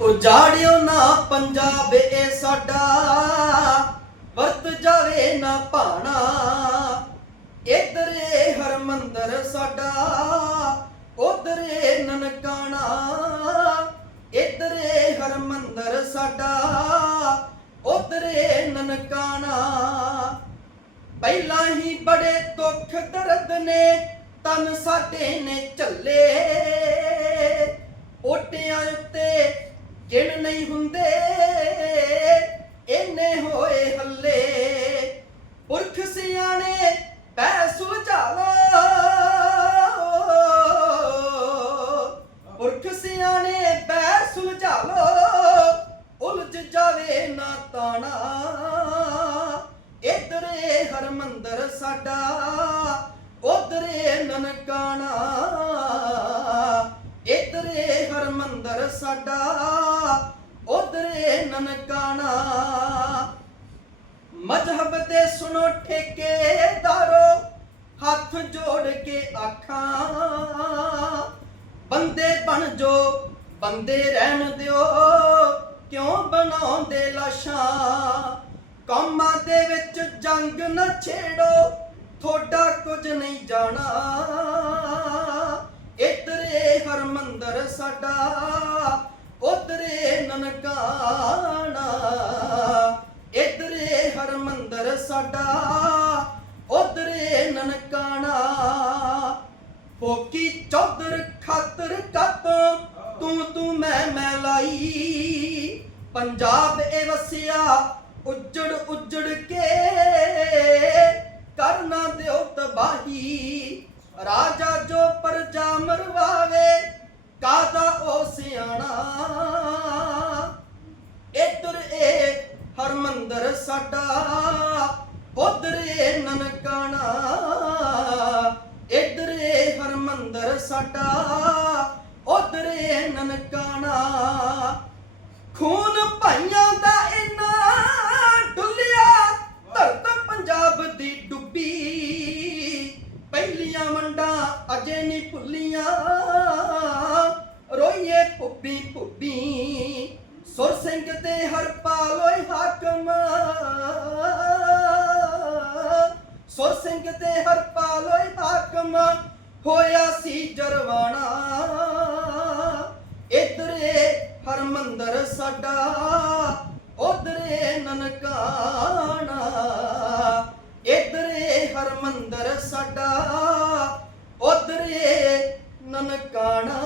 ਉਜਾੜਿਓ ਨਾ ਪੰਜਾਬ ਇਹ ਸਾਡਾ, ਵਰਤ ਜਾਵੇ ਨਾ ਭਾਣਾ। ਇਧਰ ਏ ਹਰਮੰਦਰ ਸਾਡਾ ਉਧਰ ਏ ਨਨਕਾਣਾ। ਇਧਰ ਏ ਹਰਮੰਦਰ ਸਾਡਾ ਉਧਰ ਏ ਨਨਕਾਣਾ। ਪਹਿਲਾਂ ਹੀ ਬੜੇ ਦੁੱਖ ਦਰਦ ਨੇ, ਤਨ ਸਾਡੇ ਨੇ ਝੱਲੇ। ਨਹੀਂ ਹੁੰਦੇ। ਇੰਨੇ ਹੋਏ ਹੱਲੇ। ਪੁਰਖ ਸਿਆਣੇ ਪੈ ਸੁਲਝਾ ਪੁਰਖ ਸਿਆਣੇ ਪੈ ਸੁਲਝਾ ਉਲਝ ਜਾਵੇ ਨਾ ਤਾਣਾ। ਇਧਰੇ ਹਰਮੰਦਰ ਸਾਡਾ ਉਧਰੇ ਨਨਕਾਣਾ। ਇਧਰੇ ਹਰਮੰਦਰ ਸਾਡਾ। ਉਧਰੇ ਨਨਕਾਣਾ। ਮਜ਼ਹਬ ਤੇ ਸੁਣੋ ਠੇਕੇਦਾਰੋ ਹੱਥ ਜੋੜ ਕੇ ਆਖਾਂ। ਬੰਦੇ ਬਣ ਜੋ, ਬੰਦੇ ਰਹਿਣ ਦਿਓ, ਕਿਉਂ ਬਣਾਉਂਦੇ ਲਾਸ਼ਾਂ? ਕੰਮਾਂ ਦੇ ਵਿੱਚ ਜੰਗ ਨਾ ਛੇੜੋ, ਥੋੜਾ ਕੁਝ ਨਹੀਂ ਜਾਣਾ। ਇਧਰੇ ਹਰਮੰਦਰ ਸਾਡਾ ਉਧਰੇ ਇਧਰੇ ਹਰਮੰਦਰ ਸਾਡਾ, ਉਧਰੇ ਨਨਕਾਣਾ। ਫੋਕੀ ਚੌਧਰ ਖਾਤਰ ਕੱਪ, ਤੂੰ ਤੂੰ ਮੈਂ ਮੈਂ ਲਾਈ। ਪੰਜਾਬ ਏ ਵਸਿਆ, ਉੱਜੜ ਉੱਜੜ ਕੇ। ਕਰਨਾ ਦਿਓ ਤਬਾਹੀ, ਰਾਜਾ ਜੋ ਪਰਜਾ ਮਰਵਾਵੇ ਕਾਦਾ ਉਹ ਸਿਆਣਾ ਇਧਰ ਏ ਹਰਮੰਦਰ ਸਾਡਾ ਉਧਰ ਨਨਕਾਣਾ, ਇਧਰੇ ਏ ਹਰਮੰਦਰ ਸਾਡਾ, ਉਧਰ ਨਨਕਾਣਾ। ਖੂਨ ਭਾਈਆਂ ਦਾ ਇਨਾ ਡੁੱਲਿਆ, ਧਰਤ ਪੰਜਾਬ ਦੀ ਡੁੱਬੀ। ਪਹਿਲੀਆਂ ਵੰਡਾਂ ਅਜੇ ਨਹੀਂ ਭੁੱਲੀਆਂ, ਰੋਈਏ ਭੁੱਬੀ ਭੁੱਬੀ ਸੁਰ ਸਿੰਘ ਤੇ ਹਰਪਾਲ ਓਏ ਹਾਕਮ। ਸੁਰ ਸਿੰਘ ਤੇ ਹਰਪਾਲ ਓਏ ਹਾਕਮ, ਹੋਇਆ ਸੀ ਜਰਵਾਣਾ। ਇਧਰੇ ਹਰਮੰਦਰ ਸਾਡਾ ਉਧਰੇ ਨਨਕਾਣਾ। ਇਧਰੇ ਹਰਮੰਦਰ ਸਾਡਾ ਉਧਰੇ ਨਨਕਾਣਾ।